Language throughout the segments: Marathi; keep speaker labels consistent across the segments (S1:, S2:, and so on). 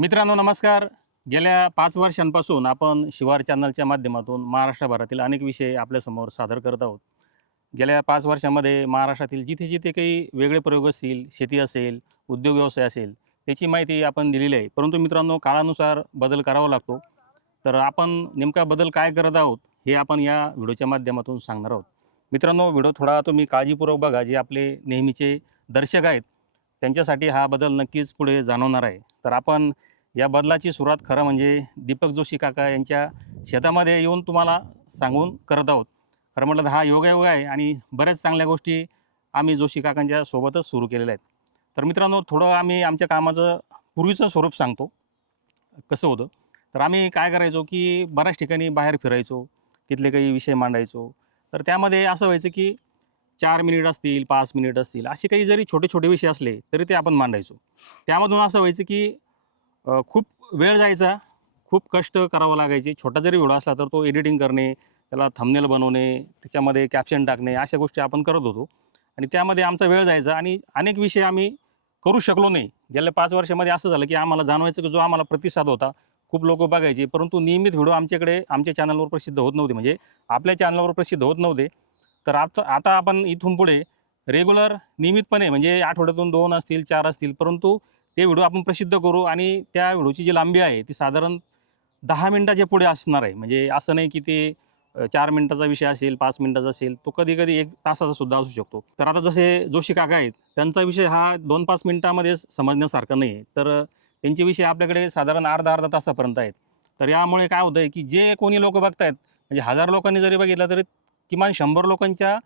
S1: मित्रांनो नमस्कार. गेल्या पाच वर्षांपासून आपण शिवार चॅनलच्या माध्यमातून महाराष्ट्रभरातील अनेक विषय आपल्यासमोर सादर करत आहोत. गेल्या पाच वर्षामध्ये महाराष्ट्रातील जिथे जिथे काही वेगळे प्रयोग असतील शेती असेल उद्योग व्यवसाय असेल त्याची माहिती आपण दिलेली आहे. परंतु मित्रांनो काळानुसार बदल करावा लागतो. तर आपण नेमका बदल काय करत आहोत हे आपण या व्हिडिओच्या माध्यमातून सांगणार आहोत. मित्रांनो व्हिडिओ थोडा तुम्ही काळजीपूर्वक बघा. जे आपले नेहमीचे दर्शक आहेत त्यांच्यासाठी हा बदल नक्कीच पुढे जाणवणार आहे. तर आपण या बदलाची सुरुवात खरं म्हणजे दीपक जोशी काका यांच्या शेतामध्ये येऊन तुम्हाला सांगून करत आहोत. खरं म्हटलं तर हा योगायोग आहे आणि बऱ्याच चांगल्या गोष्टी आम्ही जोशी काकांच्या सोबतच सुरू केलेल्या आहेत. तर मित्रांनो थोडं आम्ही आमच्या कामाचं पूर्वीचं स्वरूप सांगतो. कसं होतं? तर आम्ही काय करायचो की बऱ्याच ठिकाणी बाहेर फिरायचो तिथले काही विषय मांडायचो. तर त्यामध्ये असं व्हायचं की चार मिनिट असतील पाच मिनिट असतील असे काही जरी छोटे छोटे विषय असले तरी ते आपण मांडायचो. त्यामधून असं व्हायचं की खूप वेळ जायचा खूप कष्ट करावं लागायचे. छोटा जरी व्हिडिओ असला तर तो एडिटिंग करणे त्याला थंबनेल बनवणे त्याच्यामध्ये कॅप्शन टाकणे अशा गोष्टी आपण करत होतो. आणि त्यामध्ये आमचा वेळ जायचा आणि अनेक विषय आम्ही करू शकलो नाही. गेल्या पाच वर्षामध्ये असं झालं की आम्हाला जाणवायचं की जो आम्हाला प्रतिसाद होता खूप लोक बघायचे. परंतु नियमित व्हिडिओ आमच्याकडे आमच्या चॅनलवर प्रसिद्ध होत नव्हते. म्हणजे आपल्या चॅनलवर प्रसिद्ध होत नव्हते. तर आता आता आपण इथून पुढे रेग्युलर नियमितपणे म्हणजे आठवड्यातून दोन असतील चार असतील परंतु ते व्हिडिओ आपण प्रसिद्ध करू आणि त्या व्हिडिओची जी लांबी आहे ती साधारण दहा मिनटाच्या पुढे असणार आहे. म्हणजे असं नाही की ते चार मिनटाचा विषय असेल पाच मिनटाचा असेल तो कधी कधी एक तासाचा सुद्धा असू शकतो. तर आता जसे जोशी काका आहेत त्यांचा विषय हा दोन पाच मिनटामध्ये समजण्यासारखा नाही आहे. तर त्यांचे विषय आपल्याकडे साधारण अर्धा अर्धा तासापर्यंत आहेत. तर यामुळे काय होतं आहे की जे कोणी लोक बघतायत म्हणजे हजार लोकांनी जरी बघितलं तरी किमान शंभर लोकांच्या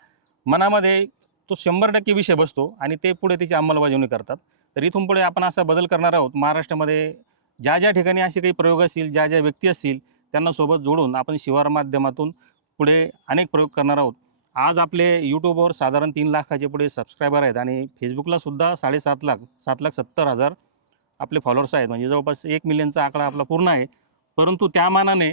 S1: मनामध्ये तो शंभर टक्के विषय बसतो आणि ते पुढे त्याची अंमलबजावणी करतात. तर इथून पुढे आपण असा बदल करणार आहोत. महाराष्ट्रामध्ये ज्या ज्या ठिकाणी असे काही प्रयोग असतील ज्या ज्या व्यक्ती असतील त्यांना सोबत जोडून आपण शिवार माध्यमातून पुढे अनेक प्रयोग करणार आहोत. आज आपले यूट्यूबवर साधारण तीन लाखाचे पुढे सबस्क्रायबर आहेत आणि फेसबुकलासुद्धा साडेसात लाख सात लाख सत्तर हजार आपले फॉलोअर्स आहेत. म्हणजे जवळपास एक मिलियनचा आकडा आपला पूर्ण आहे. परंतु त्या मानाने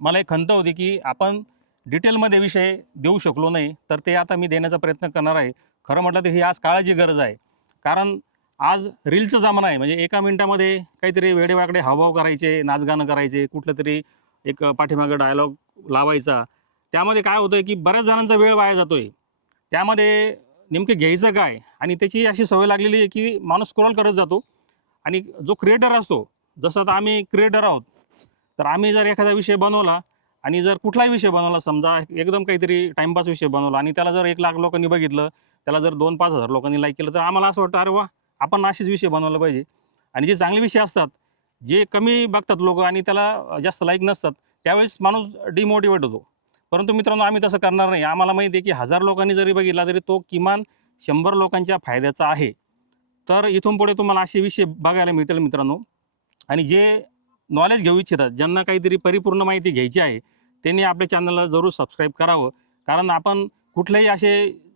S1: मला एक खंत होती की आपण डिटेलमध्ये विषय देऊ शकलो नाही तर ते आता मी देण्याचा प्रयत्न करणार आहे. खरं म्हटलं तर ही आज काळाची गरज आहे. कारण आज रीलचं जमाना आहे. म्हणजे एका मिनिटामध्ये काहीतरी वेडेवाकडे हावभाव करायचे नाचगाणं करायचे कुठलं तरी एक पाठीमागं डायलॉग लावायचा. त्यामध्ये काय होतं की बऱ्याच जणांचा वेळ वाया जातो आहे त्यामध्ये नेमकं घ्यायचं काय? आणि त्याची अशी सवय लागलेली आहे की माणूस स्क्रोल करत जातो. आणि जो क्रिएटर असतो जसं आता आम्ही क्रिएटर आहोत तर आम्ही जर एखादा विषय बनवला आणि जर कुठलाही विषय बनवला समजा एकदम काहीतरी टाईमपास विषय बनवला आणि त्याला जर एक लाख लोकांनी बघितलं त्याला जर दोन पाच हजार लोकांनी लाईक केलं तर आम्हाला असं वाटतं अरे वा आपण असेच विषय बनवला पाहिजे. आणि जे चांगले विषय असतात जे कमी बघतात लोक आणि त्याला जास्त लाईक नसतात त्यावेळेस माणूस डिमोटिवेट होतो. परंतु मित्रांनो आम्ही तसं करणार नाही. आम्हाला माहिती आहे की हजार लोकांनी जरी बघितला तरी तो किमान शंभर लोकांच्या फायद्याचा आहे. तर इथून पुढे तुम्हाला असे विषय बघायला मिळतील मित्रांनो. आणि जे नॉलेज घेऊ इच्छितात ज्यांना काहीतरी परिपूर्ण माहिती घ्यायची आहे त्यांनी आपल्या चॅनलला जरूर सबस्क्राईब करावं. कारण आपण कुठलेही असे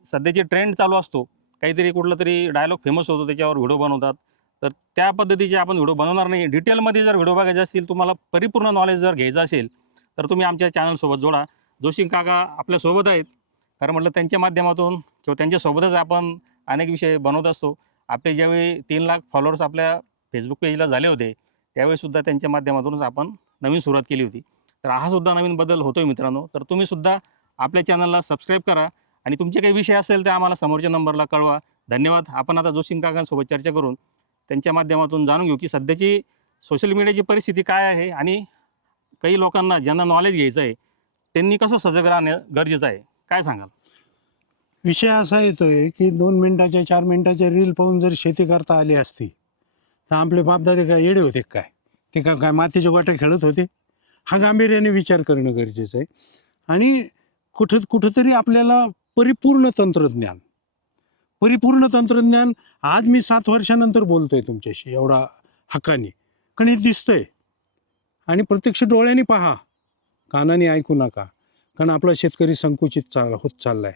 S1: सध्याचे ट्रेंड चालू असतो काहीतरी कुठलं तरी डायलॉग फेमस होतो त्याच्यावर व्हिडिओ बनवतात. तर त्या पद्धतीचे आपण व्हिडिओ बनवणार नाही. डिटेलमध्ये जर व्हिडिओ बघायचे असतील तुम्हाला परिपूर्ण नॉलेज जर घ्यायचं असेल तर तुम्ही आमच्या चॅनलसोबत जोडा. जोशी काका आपल्यासोबत आहेत. कारण म्हटलं त्यांच्या माध्यमातून किंवा त्यांच्यासोबतच आपण अनेक विषय बनवत असतो. आपले ज्यावेळी तीन लाख फॉलोअर्स आपल्या फेसबुक पेजला झाले होते त्यावेळीसुद्धा त्यांच्या माध्यमातूनच आपण नवीन सुरुवात केली होती. तर हा सुद्धा नवीन बदल होतो आहे मित्रांनो. तर तुम्हीसुद्धा आपल्या चॅनलला सबस्क्राईब करा. आणि तुमचे काही विषय असेल तर आम्हाला समोरच्या नंबरला कळवा. धन्यवाद. आपण आता जोशी काकांसोबत चर्चा करून त्यांच्या माध्यमातून जाणून घेऊ की सध्याची सोशल मीडियाची परिस्थिती काय आहे आणि काही लोकांना ज्यांना नॉलेज घ्यायचं आहे त्यांनी कसं सजग राहणं गरजेचं आहे? काय सांगाल?
S2: विषय असा येतोय की दोन मिनिटाच्या चार मिनिटाच्या रील पाहून जर शेती करता आली असती तर आपले बापदादे काय येडे होते काय? ते का काय मातीचे गोटे खेळत होते? हा गांभीर्याने विचार करणं गरजेचं आहे. आणि कुठं कुठंतरी आपल्याला परिपूर्ण तंत्रज्ञान. परिपूर्ण तंत्रज्ञान आज मी सात वर्षानंतर बोलतोय तुमच्याशी एवढा हकाने कारण हे दिसतंय. आणि प्रत्यक्ष डोळ्याने पहा. कानाने ऐकू नका. कारण आपला शेतकरी संकुचित चाल होत चाललाय.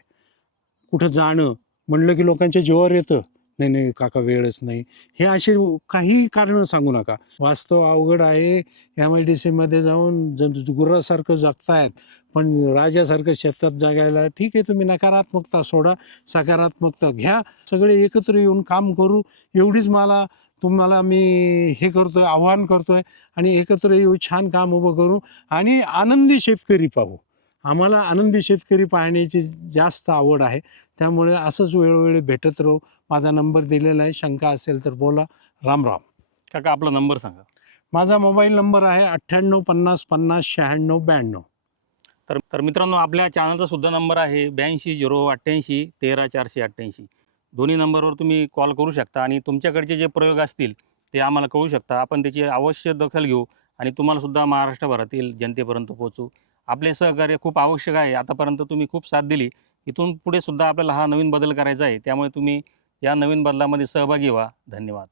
S2: कुठं जाणं म्हणलं की लोकांच्या जीवावर येतं. नाही नाही काका वेळच नाही. हे असे काही कारणं सांगू नका. वास्तव अवघड आहे. एम आय डी सीमध्ये जाऊन ज गुरासारखं जगतायत. पण राजासारखं शेतात जगायला ठीक आहे तुम्ही नकारात्मकता सोडा सकारात्मकता घ्या सगळे एकत्र येऊन काम करू एवढीच मला तुम्हाला मी हे करतोय आव्हान करतोय आणि एकत्र येऊ छान काम उभं करू आणि आनंदी शेतकरी पाहू. आम्हाला आनंदी शेतकरी पाहण्याची जास्त आवड आहे. त्यामुळे असंच वेळोवेळी भेटत राहू. माझा नंबर दिलेला आहे. शंका असेल तर बोला. राम राम.
S1: काका आपला नंबर सांगा.
S2: माझा मोबाईल नंबर आहे अठ्ठ्याण्णव पन्नास पन्नास शहाण्णव ब्याण्णव.
S1: तर तर मित्रांनो आपल्या चॅनलचा सुद्धा नंबर आहे ब्याऐंशी झिरो अठ्ठ्याऐंशी तेरा चारशे अठ्ठ्याऐंशी. दोन्ही नंबरवर तुम्ही कॉल करू शकता आणि तुमच्याकडचे जे प्रयोग असतील ते आम्हाला कळू शकता. आपण त्याची अवश्य दखल घेऊ आणि तुम्हाला सुद्धा महाराष्ट्रभरातील जनतेपर्यंत पोहोचू. आपले सहकार्य खूप आवश्यक आहे. आतापर्यंत तुम्ही खूप साथ दिली. इथून पुढे सुद्धा आपल्याला हा नवीन बदल करायचा आहे. त्यामुळे तुम्ही या नवीन बदलामध्ये सहभागी व्हा. धन्यवाद.